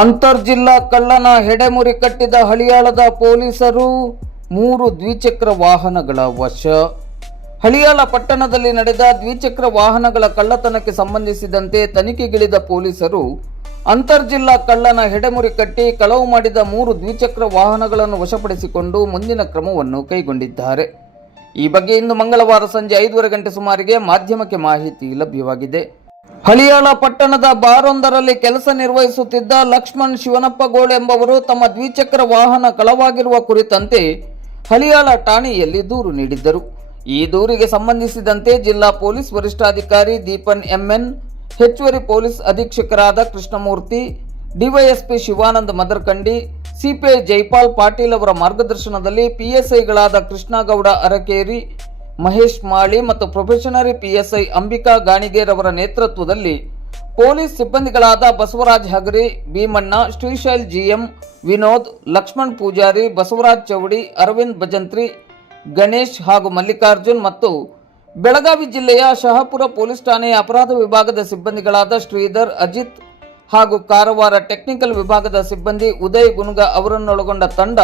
ಅಂತರ್ಜಿಲ್ಲಾ ಕಳ್ಳನ ಹೆಡೆಮುರಿ ಕಟ್ಟಿದ ಹಳಿಯಾಳದ ಪೊಲೀಸರು 3 ದ್ವಿಚಕ್ರ ವಾಹನಗಳ ವಶ. ಹಳಿಯಾಳ ಪಟ್ಟಣದಲ್ಲಿ ನಡೆದ ದ್ವಿಚಕ್ರ ವಾಹನಗಳ ಕಳ್ಳತನಕ್ಕೆ ಸಂಬಂಧಿಸಿದಂತೆ ತನಿಖೆಗಿಳಿದ ಪೊಲೀಸರು ಅಂತರ್ಜಿಲ್ಲಾ ಕಳ್ಳನ ಹೆಡೆಮುರಿ ಕಟ್ಟಿ ಕಳವು ಮಾಡಿದ 3 ದ್ವಿಚಕ್ರ ವಾಹನಗಳನ್ನು ವಶಪಡಿಸಿಕೊಂಡು ಮುಂದಿನ ಕ್ರಮವನ್ನು ಕೈಗೊಂಡಿದ್ದಾರೆ. ಈ ಬಗ್ಗೆ ಇಂದು ಮಂಗಳವಾರ ಸಂಜೆ 5:30 ಗಂಟೆ ಸುಮಾರಿಗೆ ಮಾಧ್ಯಮಕ್ಕೆ ಮಾಹಿತಿ ಲಭ್ಯವಾಗಿದೆ. ಹಳಿಯಾಳ ಪಟ್ಟಣದ ಬಾರೊಂದರಲ್ಲಿ ಕೆಲಸ ನಿರ್ವಹಿಸುತ್ತಿದ್ದ ಲಕ್ಷ್ಮಣ್ ಶಿವನಪ್ಪಗೋಳ್ ಎಂಬವರು ತಮ್ಮ ದ್ವಿಚಕ್ರ ವಾಹನ ಕಳವಾಗಿರುವ ಕುರಿತಂತೆ ಹಳಿಯಾಳ ಠಾಣೆಯಲ್ಲಿ ದೂರು ನೀಡಿದ್ದರು. ಈ ದೂರಿಗೆ ಸಂಬಂಧಿಸಿದಂತೆ ಜಿಲ್ಲಾ ಪೊಲೀಸ್ ವರಿಷ್ಠಾಧಿಕಾರಿ ದೀಪನ್ ಎಂಎನ್, ಹೆಚ್ಚುವರಿ ಪೊಲೀಸ್ ಅಧೀಕ್ಷಕರಾದ ಕೃಷ್ಣಮೂರ್ತಿ, ಡಿವೈಎಸ್ಪಿ ಶಿವಾನಂದ ಮದರ್ಕಂಡಿ, ಸಿಪಿಐ ಜೈಪಾಲ್ ಪಾಟೀಲ್ ಅವರ ಮಾರ್ಗದರ್ಶನದಲ್ಲಿ ಪಿಎಸ್ಐಗಳಾದ ಕೃಷ್ಣಗೌಡ ಅರಕೇರಿ, ಮಹೇಶ್ ಮಾಳಿ ಮತ್ತು ಪ್ರೊಫೆಷನರಿ ಪಿಎಸ್ಐ ಅಂಬಿಕಾ ಗಾಣಿಗೇರ್ ಅವರ ನೇತೃತ್ವದಲ್ಲಿ ಪೊಲೀಸ್ ಸಿಬ್ಬಂದಿಗಳಾದ ಬಸವರಾಜ್ ಹಗರಿ, ಭೀಮಣ್ಣ, ಶ್ರೀಶೈಲ್ ಜಿಎಂ, ವಿನೋದ್, ಲಕ್ಷ್ಮಣ್ ಪೂಜಾರಿ, ಬಸವರಾಜ್ ಚೌಡಿ, ಅರವಿಂದ್ ಭಜಂತ್ರಿ, ಗಣೇಶ್ ಹಾಗೂ ಮಲ್ಲಿಕಾರ್ಜುನ್ ಮತ್ತು ಬೆಳಗಾವಿ ಜಿಲ್ಲೆಯ ಶಹಾಪುರ ಪೊಲೀಸ್ ಠಾಣೆಯ ಅಪರಾಧ ವಿಭಾಗದ ಸಿಬ್ಬಂದಿಗಳಾದ ಶ್ರೀಧರ್, ಅಜಿತ್ ಹಾಗೂ ಕಾರವಾರ ಟೆಕ್ನಿಕಲ್ ವಿಭಾಗದ ಸಿಬ್ಬಂದಿ ಉದಯ್ ಗುನುಗ ಅವರನ್ನೊಳಗೊಂಡ ತಂಡ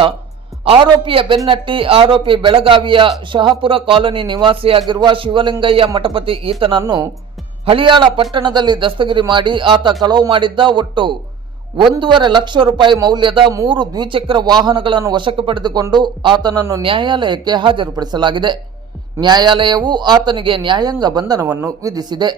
ಆರೋಪಿಯ ಬೆನ್ನಟ್ಟಿ ಆರೋಪಿ ಬೆಳಗಾವಿಯ ಶಹಾಪುರ ಕಾಲೋನಿ ನಿವಾಸಿಯಾಗಿರುವ ಶಿವಲಿಂಗಯ್ಯ ಮಠಪತಿ ಈತನನ್ನು ಹಳಿಯಾಳ ಪಟ್ಟಣದಲ್ಲಿ ದಸ್ತಗಿರಿ ಮಾಡಿ ಆತ ಕಳವು ಮಾಡಿದ್ದ ಒಟ್ಟು 1.5 ಲಕ್ಷ ರೂಪಾಯಿ ಮೌಲ್ಯದ 3 ದ್ವಿಚಕ್ರ ವಾಹನಗಳನ್ನು ವಶಕ್ಕೆ ಪಡೆದುಕೊಂಡು ಆತನನ್ನು ನ್ಯಾಯಾಲಯಕ್ಕೆ ಹಾಜರುಪಡಿಸಲಾಗಿದೆ. ನ್ಯಾಯಾಲಯವು ಆತನಿಗೆ ನ್ಯಾಯಾಂಗ ಬಂಧನವನ್ನು ವಿಧಿಸಿದೆ.